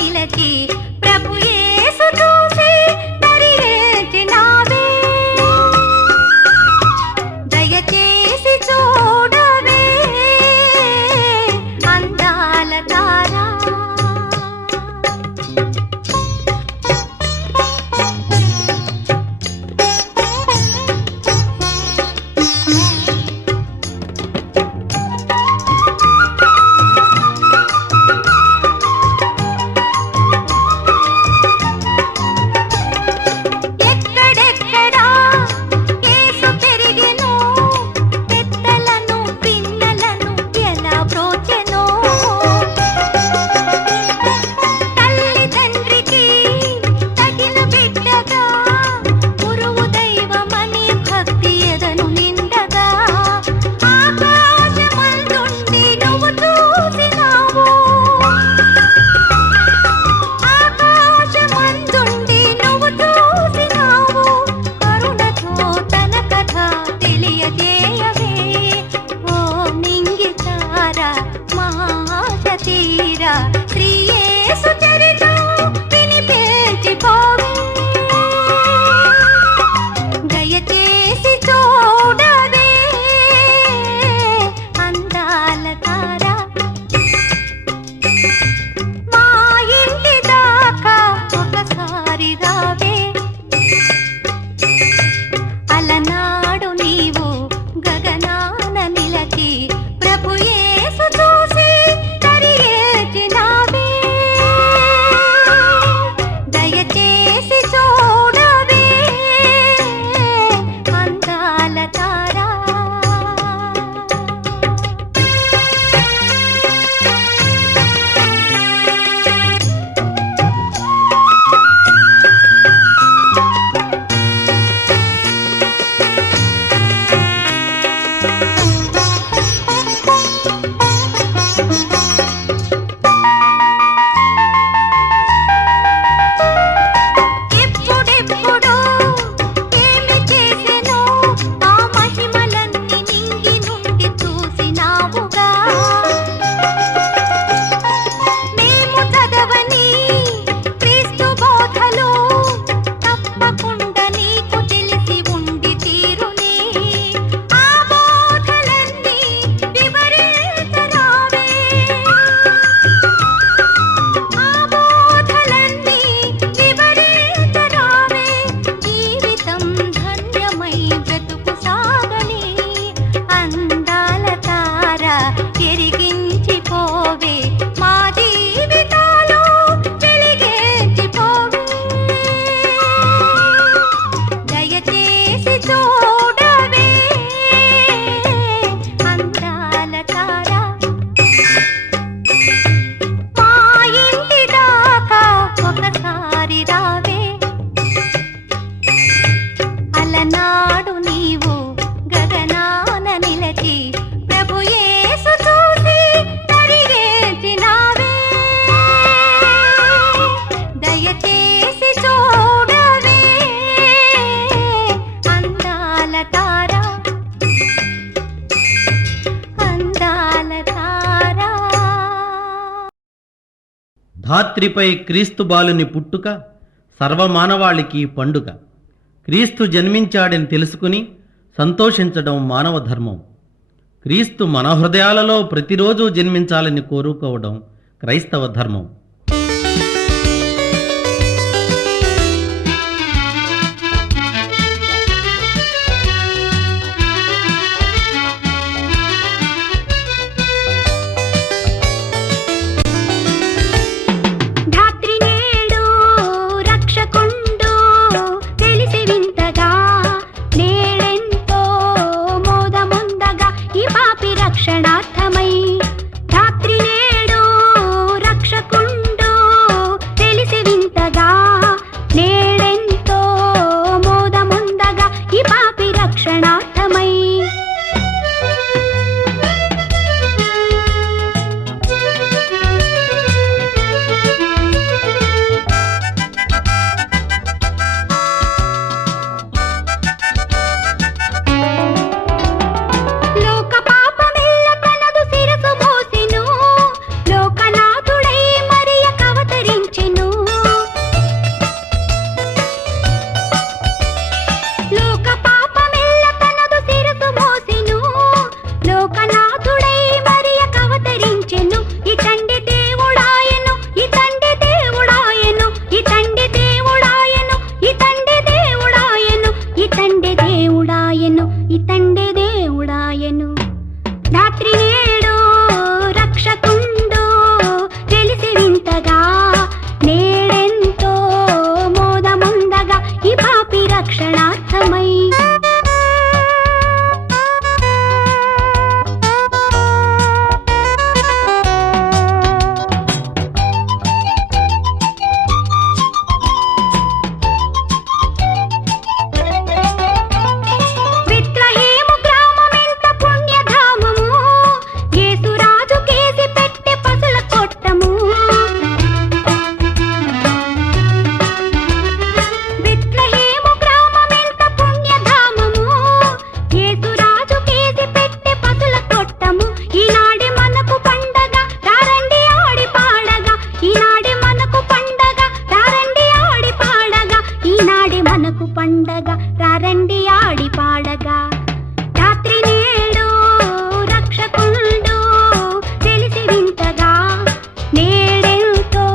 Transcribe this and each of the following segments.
నిలచి ప్రభు యేసు చూసి దరియేచినావే దయచేసి చూడవే అందాల తారా ధాత్రిపై క్రీస్తు బాలుని పుట్టుక సర్వమానవాళికి పండుగ. క్రీస్తు జన్మించాడని తెలుసుకుని సంతోషించడం మానవ ధర్మం. క్రీస్తు మన హృదయాలలో ప్రతిరోజు జన్మించాలని కోరుకోవడం క్రైస్తవ ధర్మం. రక్షణార్థమై ధాత్రి నేడు రక్షకుండు పండగ రారండి ఆడి పాడగా రాత్రి నేడు రక్షకుండు తెలిసి వింతగా నేడెంతో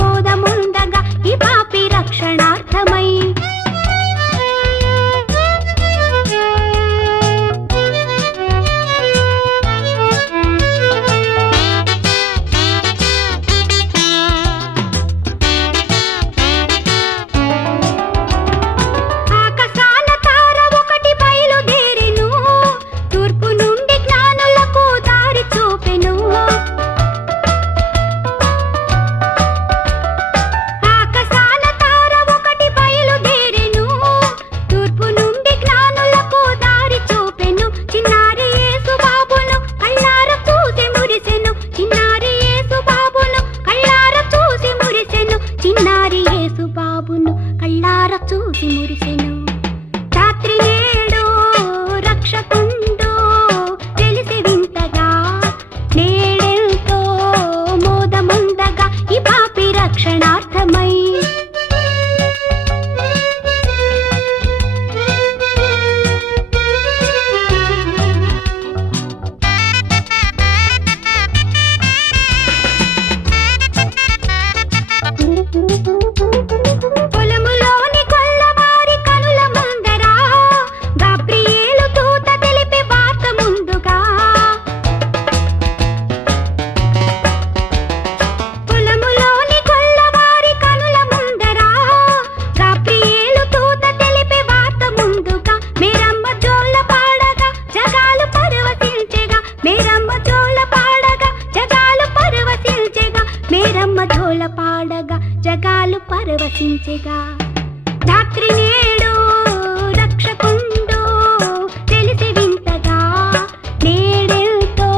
మోదముందగా ఈ పాపి రక్షణార్థమై చూసి మురిసెను రాత్రి నేడు రక్షకుండు తెలిసి వింతగా నేడెంతో మోదముందగా ఈ పాపి రక్షణార్థమై పాడగా జగాలు పరవశించెగా రాత్రి నేడు రక్షకుండు తెలిసి వింతగా నేడెంతో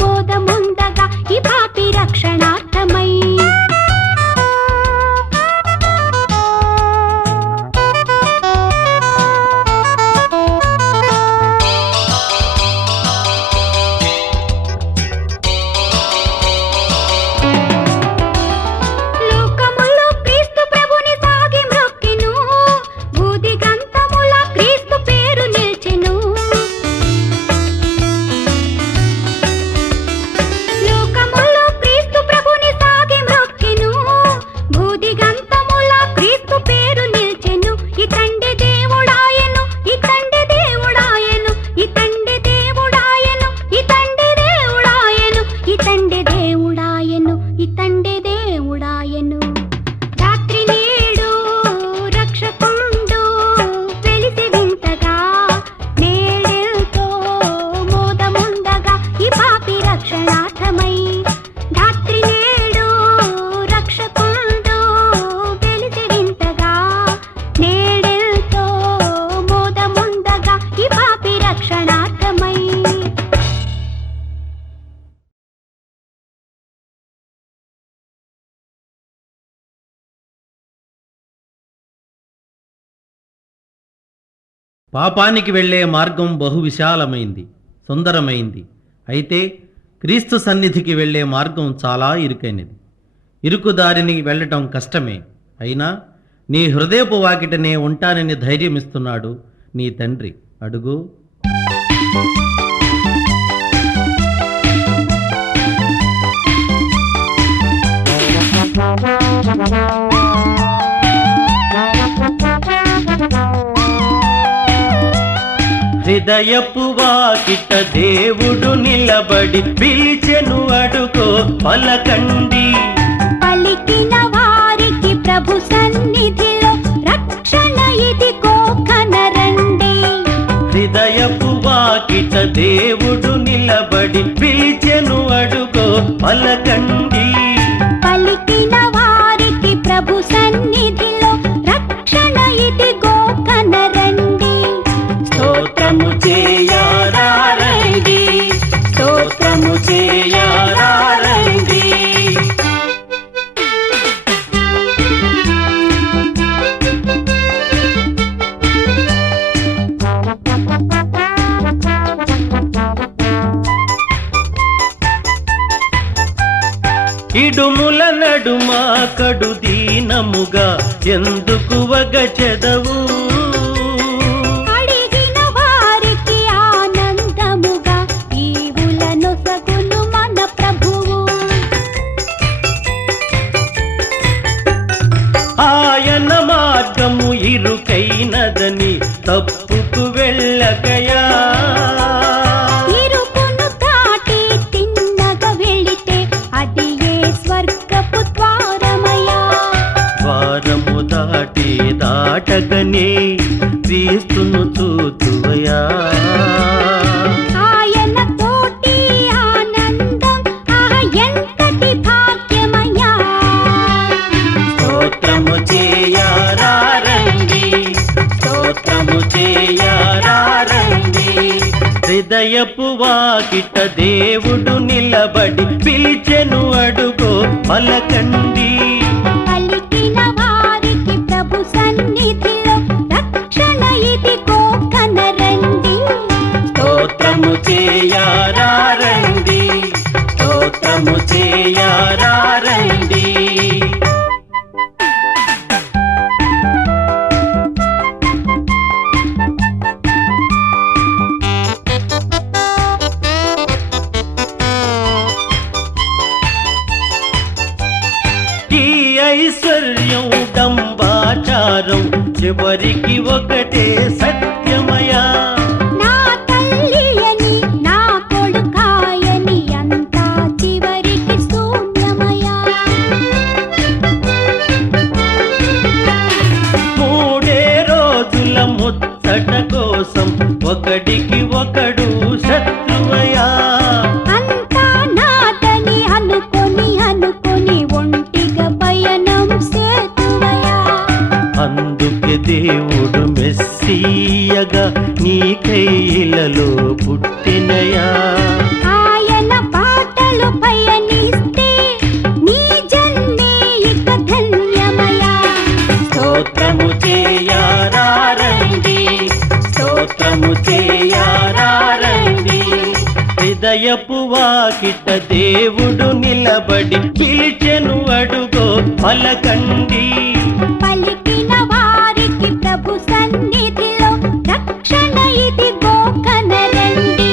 మోదముందగా ఈ పాపి రక్షణార్థమై పాపానికి వెళ్ళే మార్గం బహు విశాలమైంది, సుందరమైంది. అయితే క్రీస్తు సన్నిధికి వెళ్ళే మార్గం చాలా ఇరుకైనది. ఇరుకు దారిని వెళ్ళటం కష్టమే. అయినా నీ హృదయపు వాకిటనే ఉంటానని ధైర్యమిస్తున్నాడు నీ తండ్రి. అడుగు. హృదయపు వాకిట దేవుడు నిలబడి పిలిచెను, అడుగో పలకండి. పలికిన వారికి ప్రభు సన్నిధిలో రక్షణ ఇదిగో కనరండి. హృదయపు వాకిట దేవుడు నిలబడి పిలిచెను, అడుగో పలకండి. పలికిన వారికి ప్రభు సన్నిధిలో రక్షణ ఇదిగో కనరండి. స్తోత్రము చేయారారండి, స్తోత్రము చేయారారండి. కడు దీనముగా ఎందుకు వగచెదవు? అడిగిన వారికి ఆనందముగా ఈవులనొసగును మన ప్రభువు. ఆయన మార్గము ఇరుకైనదని తప్పుకు వెళ్ళకయా, ఇరుకును దాటి తిన్నగా వెళితే అది ఏ స్వర్గపు ద్వారమయ్యా. ద్వారము దాటి దాటగనే క్రీస్తును చూతువయా. ఆయన తోటి ఆనందం ఎంతటి భాగ్యమయ్యా. స్తోత్రము చేయరారండి, స్తోత్రము చేయరారండి. హృదయపు వాకిట దేవుడు నిలబడి పిలిచెను అడుగో పలకండి. పలికిన వారికి ప్రభు సన్నిధిలో రక్షణ ఇదిగో కనరండి. స్తోత్రము చేయరారండి, స్తోత్రము చేయరారండి. ఈ ఐశ్వర్యం డంబాచారం చివరికి ఒకటే సత్యమయా. నా తల్లి అని నా కొడుకాయని అంతా చివరికి శూన్యమయ్యా. మూడే రోజుల ముచ్చట కోసం ఒకడికి ఒకడు శత్రువయా. అంతా నాదని అనుకొని ఒంటిగా పయనం సేతువయ్యా. అందుకే దేవుడు మెస్సీయగా నీ కైలలో పుట్టినయా. ఆయన బాటలు పయనిస్తే నీ జన్మే ఇక ధన్యమయ్యా. స్తోత్రము చేయరారండి, స్తోత్రము చేయరారండి. హృదయపు వాకిట దేవుడు నిలబడి పిలిచెను అడుగో పలకండి. పలికిన వారికి ప్రభు సన్నిధిలో రక్షణ ఇదిగో కనరండి.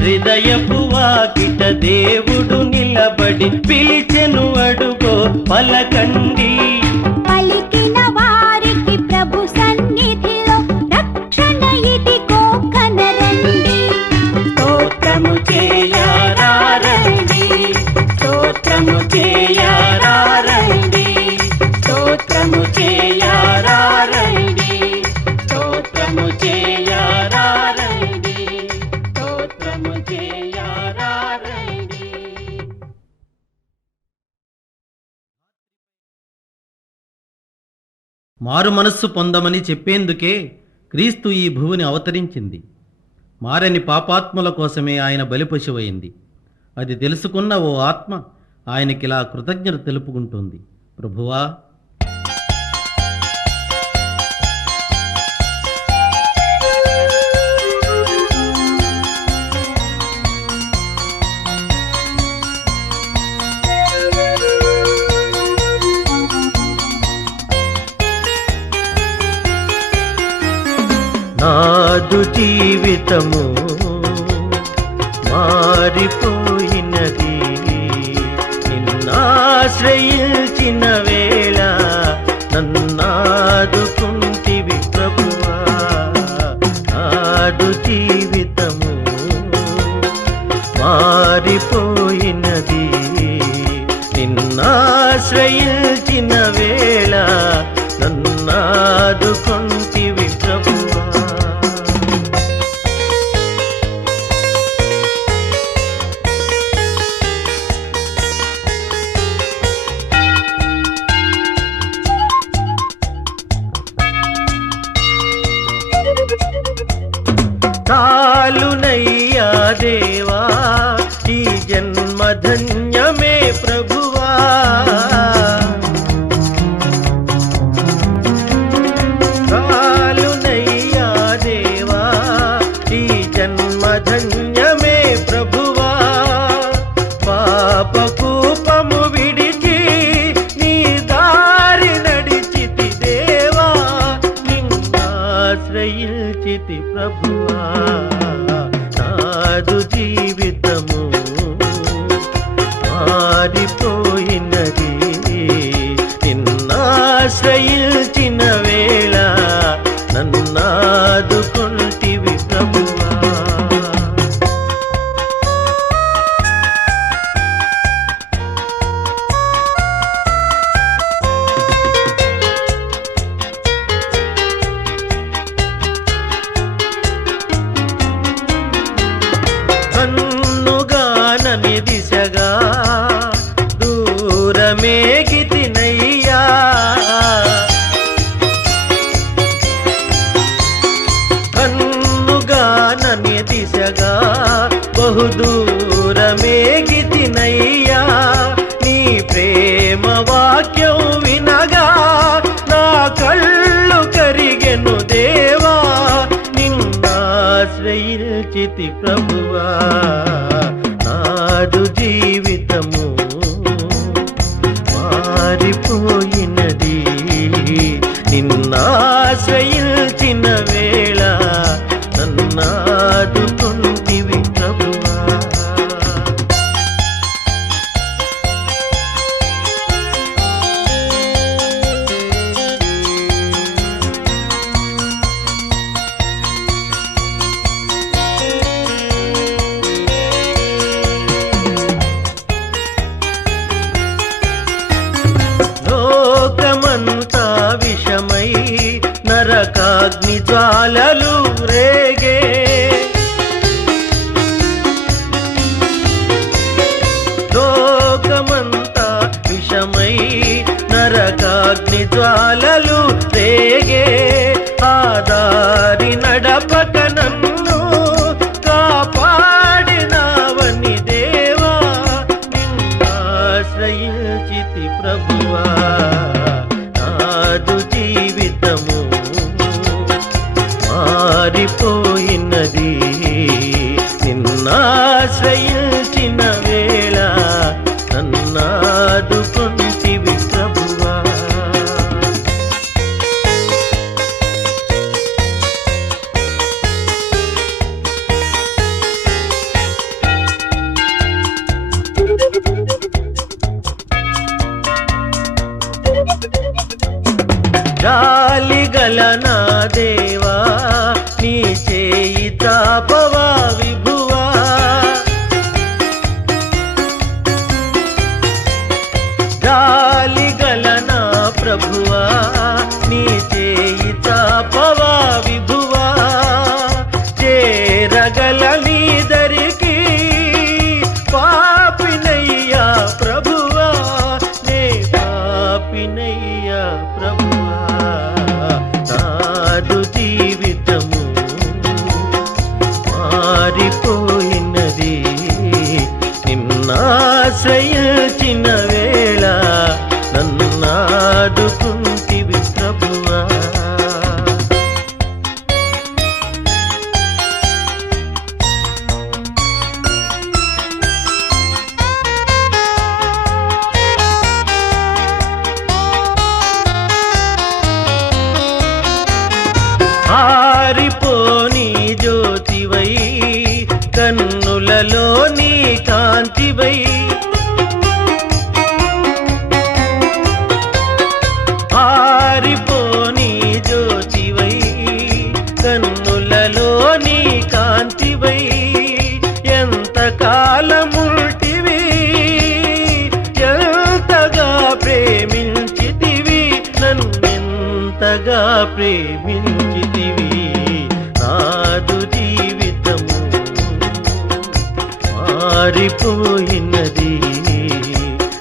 హృదయపు వాకిట దేవుడు నిలబడి పిలిచెను అడుగో పలకండి. పలికిన వారికి ప్రభు సన్నిధిలో రక్షణ ఇదిగో కనరండి. స్తోత్రము చేయరారండి, స్తోత్రము చేయరారండి, స్తోత్రము చేయరారండి, స్తోత్రము చేయరారండి, స్తోత్రము చేయరారండి. మారు మనస్సు పొందమని చెప్పేందుకే క్రీస్తు ఈ భూమిని అవతరించింది. మారని పాపాత్ముల కోసమే ఆయన బలిపశువైంది. అది తెలుసుకున్న ఓ ఆత్మ ఆయనకిలా కృతజ్ఞత తెలుపుకుంటుంది. ప్రభువా, నాదు జీవితము మారిపోయినది, నిన్నాశ్రయించిన వేళ నన్నాదుకుంటివి ప్రభువా. నాదు జీవితము మారిపోయినది, నిన్నాశ్రయించిన వేళ నన్నాదుకుంటివి ప్రభువా. చాలునయ్యా దేవా ఈ జన్మ ధన్యమే ప్రభువా. చాలునయ్యా దేవా ఈ జన్మ ధన్యమే ప్రభువా. పాపకూపము విడిచి నీ ప్రభువా నాదు జీవితము మారిపోయినది నిన్నాశ్రయించిన వేళ నన్నాదుకుంటివి ప్రభువా. లోకమంతా విషమై నరకాగ్ని జ్వాలలు రేగే లోకమంతా విషమై నరకాగ్ని జ్వాలలు రేగే ఆదారి నడపక నన్ను కాపాడినావని దేవా నిన్నాశ్రయించితి ప్రభువా నాదు జీవితము మారిపోయినది నిన్నాశ్రయించిన వేళ నన్నాదుకుంటివి ప్రభువా. జాలిగల నా దేవా నీ చేయి తాపవా విభువా జాలిగల నా ప్రభువా నీ చేయి తాపవా విభువా చేరగల నీ దరికి పాపినయ్యా ప్రభువా నే పాపినయ్యా ప్రభువా నాదు జీవితము మారిపోయినది నిన్నాశ్రయించిన వేళ నన్నాదుకుంటివి ప్రభువా. ఆరిపోని జ్యోతివై కన్నులలో నీ కాంతివై ఆరిపోని జ్యోతివై కన్నులలో నీ కాంతివై ఎంత కాలముల్టివి ఎంతగా ప్రేమించితివి నన్నెంతగా ప్రేమించితివి నాదు జీవితము మారిపోయినది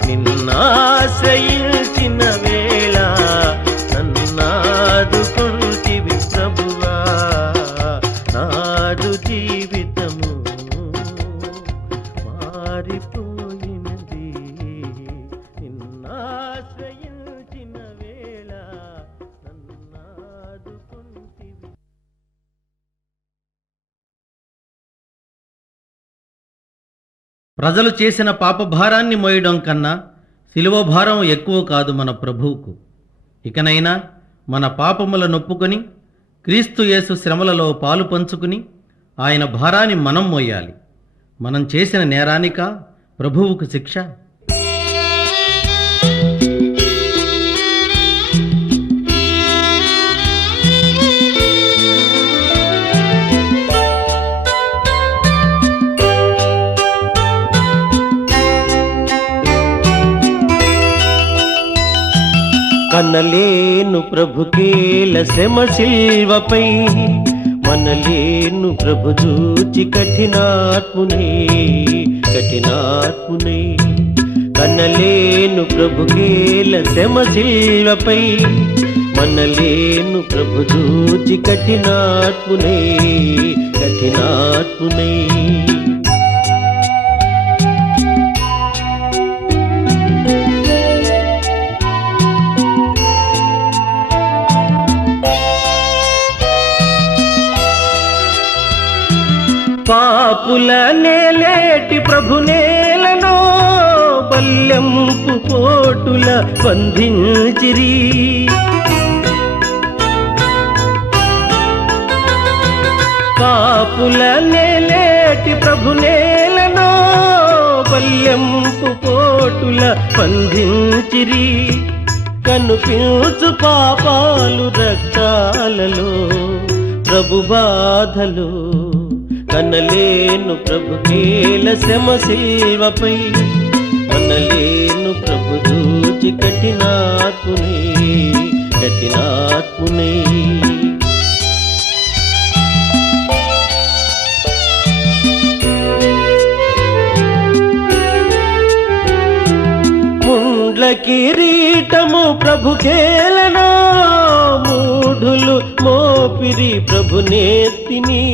నిన్నాశ్రయించిన వేళ నన్నాదుకుంటివి ప్రభువా నాదు జీవితము మారిపోయినది నిన్నాశ్రయించిన వేళ నన్నాదుకుంటివి. ప్రజలు చేసిన పాపభారాన్ని మోయడం కన్నా శిలువ భారం ఎక్కువ కాదు మన ప్రభువుకు. ఇకనైనా మన పాపముల నొప్పుకొని క్రీస్తు యేసు శ్రమలలో పాలు పంచుకుని ఆయన భారాన్ని మనం మోయాలి. మనం చేసిన నేరానిక ప్రభువుకు శిక్ష? కనలేను ప్రభుకేల శ్రమ శిల్వపై మనలేను ప్రభు చూచి కఠినాత్మునే కనలేను ప్రభుకేల శ్రమ శిల్వపై మనలేను ప్రభు చూచి కఠినాత్మునే పాప పాపుల నేలేటి ప్రభునేలను బల్యంపు పోటుల బంధించిరి. పాపుల నేలేటి ప్రభునేలను బల్యంపు పోటుల బంధించిరి. కనుపించు పాపాలు రక్తాలలో ప్రభు బాధలు కనలేను ప్రభుకేల శ్రమ శిల్వపై. కనలేను ప్రభు దూచి కఠినాత్మునే కఠినాత్మునే. ముండ్ల కిరీటము ప్రభుకేలనో మూఢులు మోపిరి ప్రభునేత్తిని.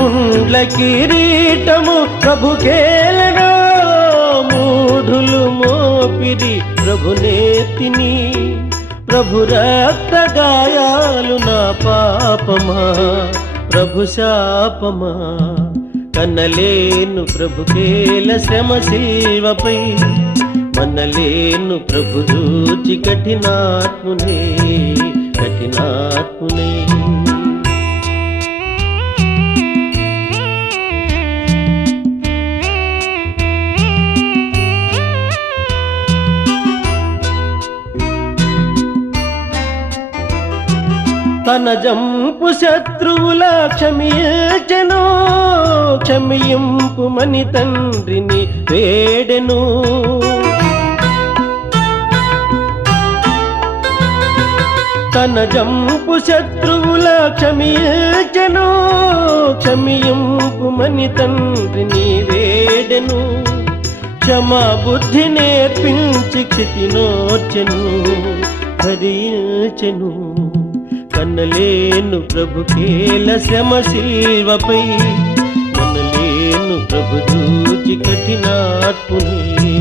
ముండ్ల కిరీటము ప్రభుకేలనో మూఢులు మోపిరి ప్రభునేత్తిని. ప్రభు రక్త గాయాలు నా పాపమా ప్రభు శాపమా. కనలేను ప్రభుకేల శ్రమ శిల్వపై. మనలేను ప్రభు దూచి కఠినాత్మునే కఠినాత్మునే. తన జంపు శత్రువుల క్షమించెను. క్షమింపుమని తండ్రిని వేడెను. తన జంపు శత్రువుల క్షమించెను. క్షమింపుమని తండ్రిని వేడెను. క్షమా బుద్ధి నేర్పించి క్షితినోర్చెను భరించెను. కనలేను ప్రభుకేల శ్రమ శిల్వపై. మనలేను ప్రభు దూచి కఠినాత్మునే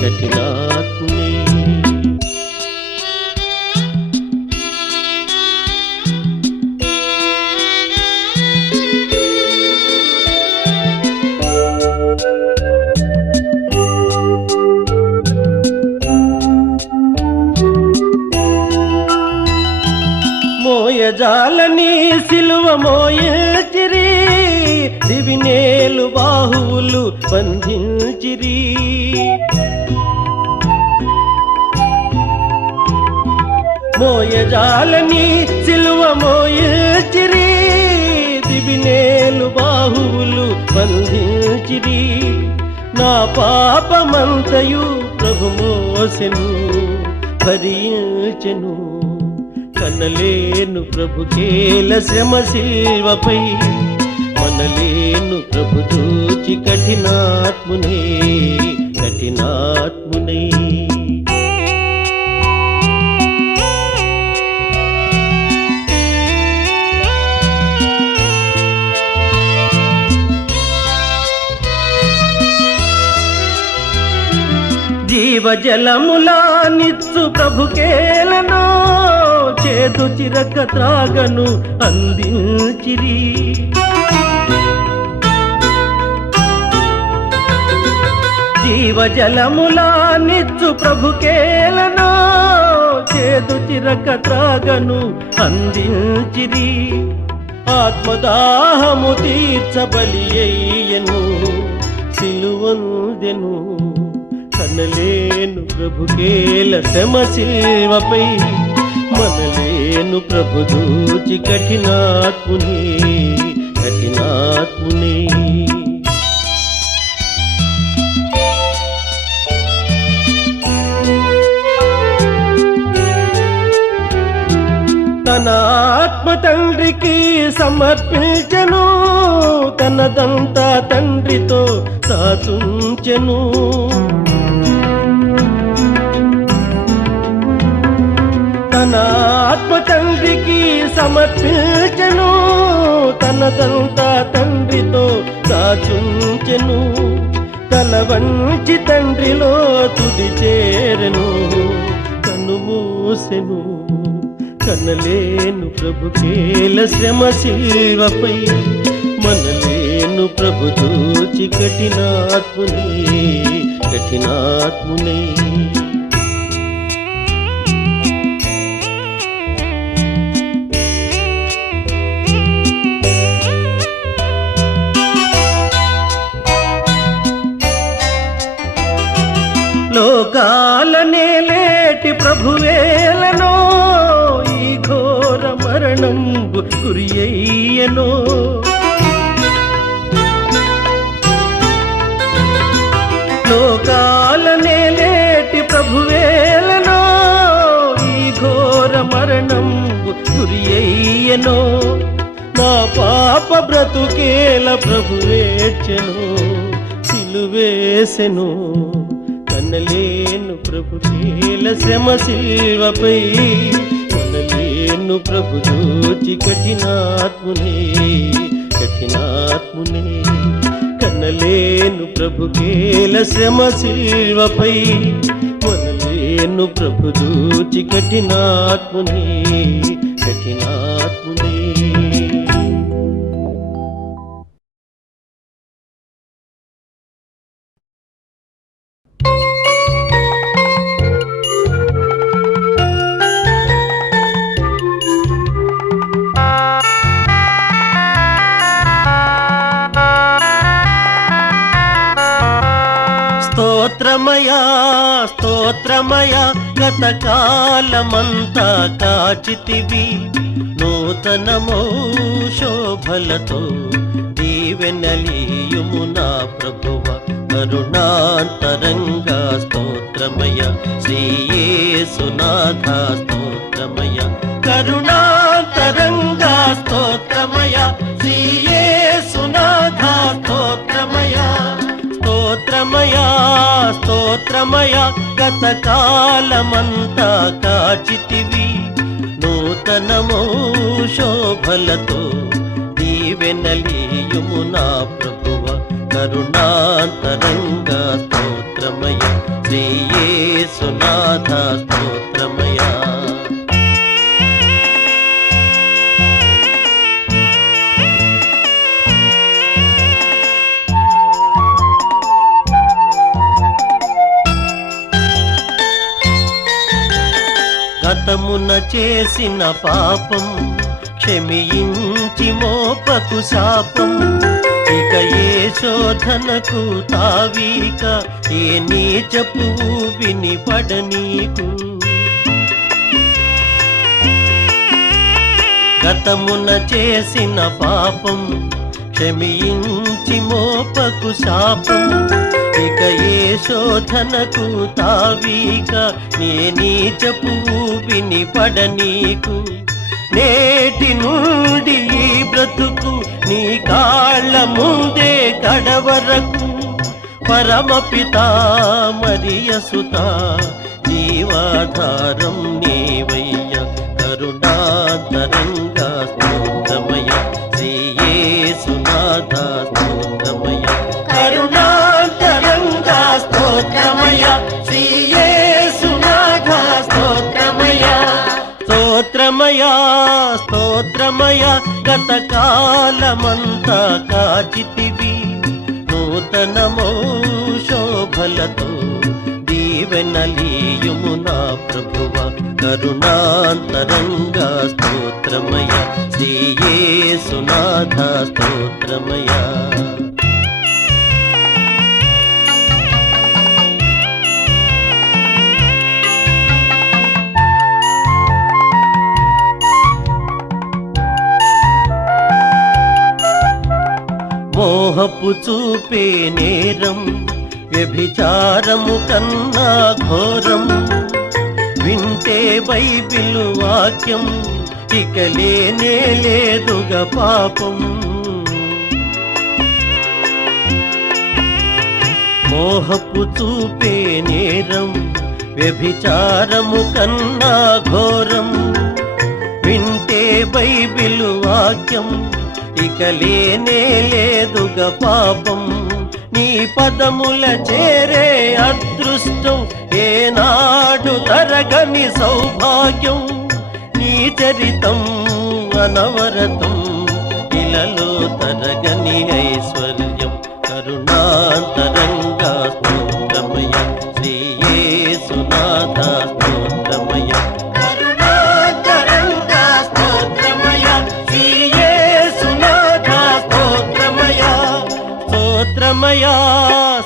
కఠినాత్మునే. మోయజాలని సిలువ మోయచిరి. దివినేలు బాహువులు బంధించిరి. మోయజాలని సిలువ మోయచిరి. దివినేలు బాహువులు బంధించిరి. నా పాపమంతయు ప్రభు మోసెను భరించెను. కనలేను ప్రభుకేల శ్రమ శిల్వపై. మనలేను ప్రభు దూచి కఠినాత్మునే కఠినాత్మునే. జీవజలములా నిత్సు ప్రభుకేలనో చేదు చిరక త్రాగను అందించిరి. జీవజలములా నిత్సు ప్రభుకేలనో చేదు చిరక త్రాగను అందించిరి. ఆత్మదాహము తీర్చబలి అయ్యను సిలువందెను. కనలేను ప్రభుకేల శ్రమ శిల్వపై. మనలేను ప్రభు దూచి కఠినాత్మునే కఠినాత్మునే. తన ఆత్మ తండ్రికి సమర్పించెను. తనదంతా తండ్రితో సాచుంచెను. తన ఆత్మ తండ్రికి సమర్పించెను. తనదంతా తండ్రితో దాచుంచెను. తల వంచి తండ్రిలో తుది చేరెను. కన్ను మూసెను కనలేను ప్రభు కేల శ్రమ శిల్వపై మనలేను ప్రభు దూచి కఠినాత్మునే లోకాలనే లేటి ప్రభువేలనో ఈ ఘోర మరణం గురి అయ్యనో లోకాలనే లేటి ప్రభువేలనో ఈ ఘోర మరణం గురి అయ్యనో నా పాప బ్రతుకేల ప్రభువేర్చెను సిలువేసెను కనలేను ప్రభు కేల శ్రమ శిల్వపై కనలేను ప్రభు దూచి కఠినాత్మునే కనలేను ప్రభు కేల శ్రమ శిల్వపై మనలేను ప్రభు దూచి కఠినాత్మునే స్తోత్రమయా గతకాలమంతా కాచితివి నూతనమో శోభలతో దీవెనలీయుము నా ప్రభువ కరుణాంతరంగా స్తోత్రమయ శ్రీయేసునాథ స్తోత్రమయ కరుణాంతరంగా స్తోత్రమయ శ్రీయేసునాథ స్తోత్రమయ గతకాలమంతా కాచితివి నూతనమో శోభలతో దీవెనలీయుము నా ప్రభువ కరుణాంతరంగా స్తోత్రమయ శ్రీయేసునాథ స్తోత్రమయ గతమున చేసిన పాపం క్షమించి మోపకు శాపం ఇక ఏ శోధనకు తావీక ఏ నీచపు వినిపడనీకు గతమున చేసిన పాపం క్షమించి మోపకు శాపం ఇక ఏ శోధనకు తావీక నే నీచపు వినిపడనీకు నేటి నుండి ఈ బ్రతుకు నీ కాళ్ళ ముందే కడవరకు పరమపితా మరియసుత జీవాధారం నీవయ్య కరుణాంతరంగా స్తోత్రమయ శ్రీయేసునాథ స్తోత్రమయ కరుణాంతరంగా స్తోత్రమయ శ్రీయేసునాథ స్తోత్రమయ స్తోత్రమయ గతకాలమంతా కాచితివి నూతనమో శోభలతో దీవెనలీయుము నా ప్రభువ కరుణాంతరంగా స్తోత్రమయ శ్రీయేసునాథ స్తోత్రమయ మోహపు చూపే నేరం వ్యభిచారము కన్నా ఘోరం వింటే బైబిలు వాక్యం ఇక లేనే లేదుగా పాపం మోహపు చూపే నేరం వ్యభిచారము కన్నా ఘోరం వింటే బైబిలు వాక్యం ఇక లేనే లేదుగా పాపం నీ పదముల చేరే అదృష్టం ఏనాడు తరగని సౌభాగ్యం నీ నీ చరితం అనవరతం ఇలలో తరగని ఐశ్వర్యం కరుణాంతరంగా స్తోత్రమయ శ్రీ యేసునాథ స్తోత్రమయ కరుణాంతరంగా స్తోత్రమయ శ్రీ యేసునాథ స్తోత్రమయ స్తోత్రమయ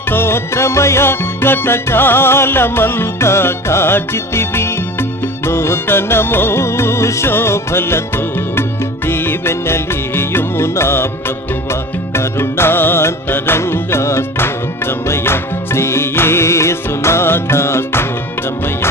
స్తోత్రమయ గతకాలమంతా కాచితివి నూతనమో శోభలతో దీవెనలీయుము నా ప్రభువ కరుణాంతరంగా స్తోత్రమయ శ్రీ యేసునాథ స్తోత్రమయ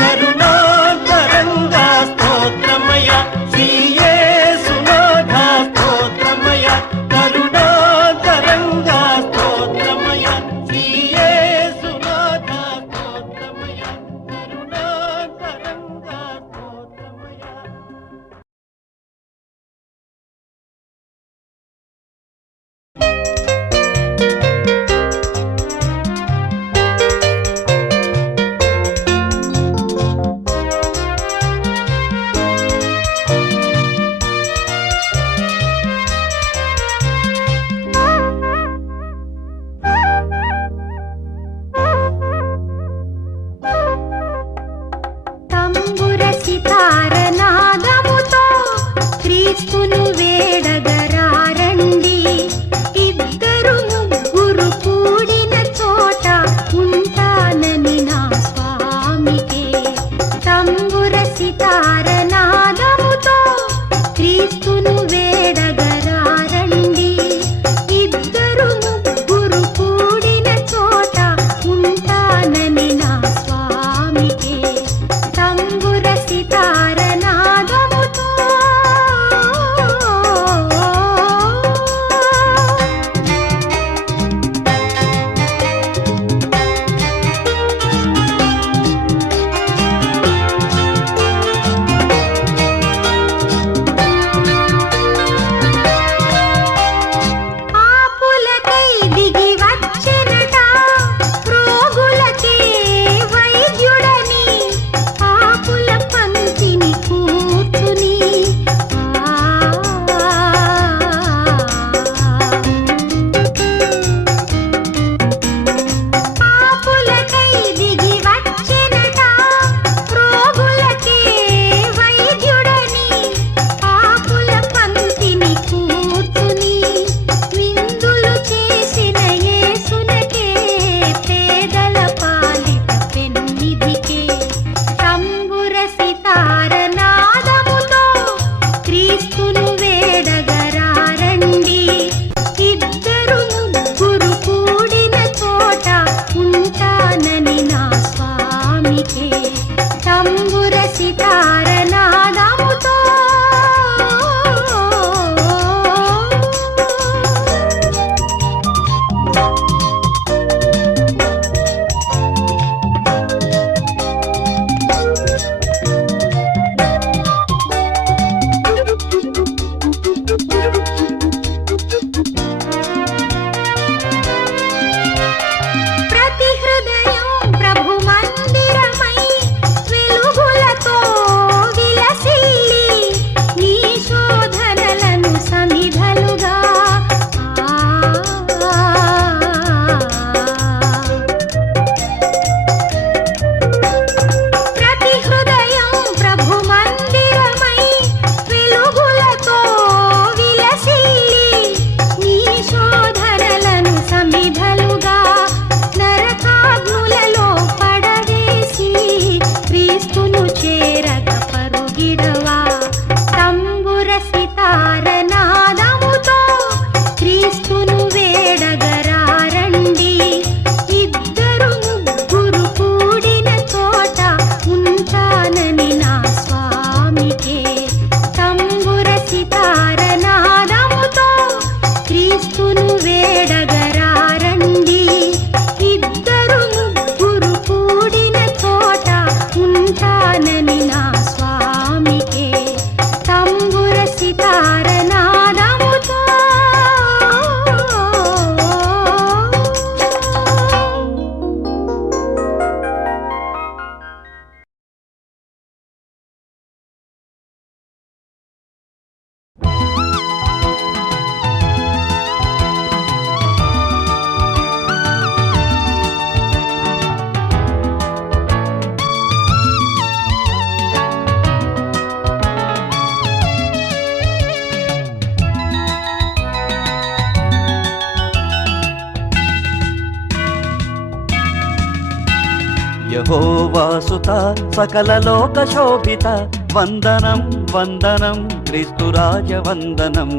కరుణాంతరంగా స్తోత్రమయ శ్రీ యేసునాథ స్తోత్రమయ కరుణాంతరంగా స్తోత్రమయ శ్రీ యేసునాథ స్తోత్రమయ కరుణాంతరంగా స్తోత్రమయ. యెహోవాసుత సకల లోక శోభిత వందనం వందనం క్రీస్తురాజ వందనం.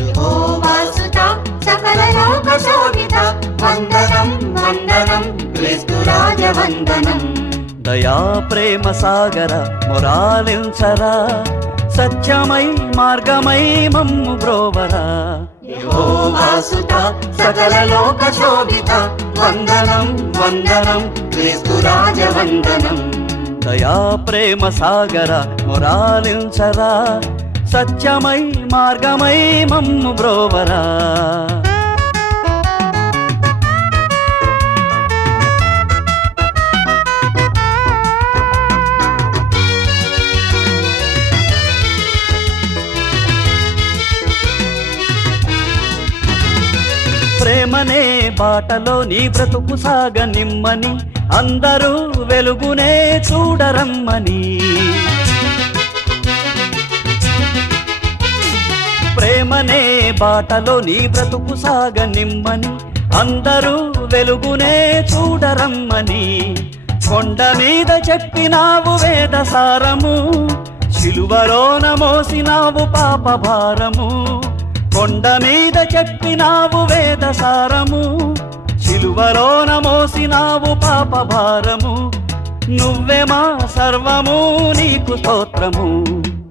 యెహోవాసుత సకల లోక శోభిత వందనం వందనం క్రీస్తురాజ వందనం. దయా ప్రేమ సాగర మొరాలించరా సత్యమై మార్గమై మమ్ము బ్రోవరా. యెహోవాసుత సకల లోక శోభిత వందనం వందనం క్రీస్తురాజ వందనం. దయా ప్రేమ సాగర మొరాలించరా సత్యమై మార్గమై మమ్ము బ్రోవరా. ప్రేమనే బాటలో నీ బ్రతుకు సాగనిమ్మని అందరూ వెలుగునే చూడరమ్మని. ప్రేమనే బాటలో నీ బ్రతుకు సాగనిమ్మని అందరూ వెలుగునే చూడరమ్మని. కొండ మీద చెప్పినావు వేద సారము శిలువలోన మోసినావు పాప భారము. కొండ మీద చెప్పినావు వేద సారము శిలువలోన మోసినావు పాప భారము. నువ్వే మా సర్వము నీకు స్తోత్రము.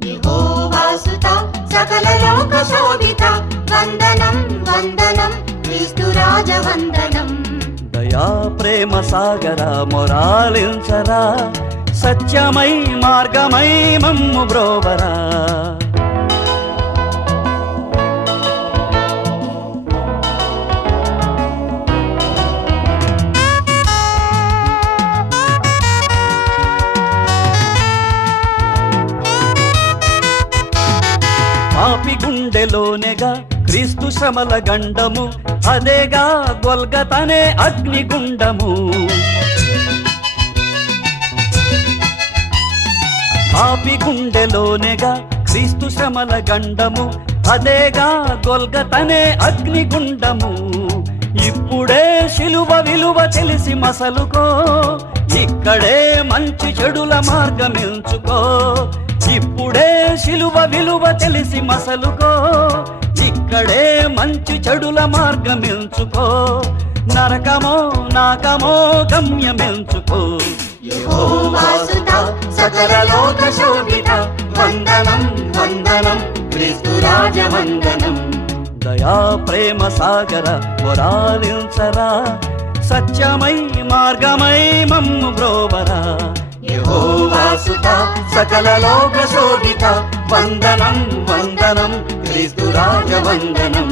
యెహోవాసుత సకల లోక శోభిత వందనం వందనం క్రీస్తురాజ వందనం. దయా ప్రేమ సాగర మొరాలించరా సత్యమై మార్గమై మమ్ము బ్రోవరా. పాపి గుండెలోనేగా క్రీస్తు శ్రమల గండము అదేగా గొల్గతనే అగ్నిగుండము. పాపి గుండెలోనేగా క్రీస్తు శ్రమల గండము అదేగా గొల్గతనే అగ్నిగుండము. ఇప్పుడే శిలువ విలువ తెలిసి మసలుకో ఇక్కడే మంచి చెడుల మార్గమెంచుకో. ఇప్పుడే శిలువ విలువ తెలిసి మసలుకో ఇక్కడే మంచి చెడుల మార్గమెంచుకో. నరకమో నాకమో గమ్యమెంచుకో. యెహోవాసుత సకల లోక శోభిత వందనం వందనం క్రీస్తురాజ వందనం. దయా ప్రేమ సాగర మొరాలించరా సత్యమై మార్గమై మమ్ము బ్రోవరా. యెహోవాసుత సకల లోక శోభిత వందనం వందనం క్రీస్తురాజ వందనం.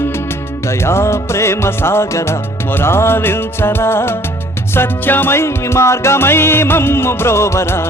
దయా ప్రేమ సాగర మొరాలించరా సత్యమై మార్గమై మమ్ము బ్రోవరా.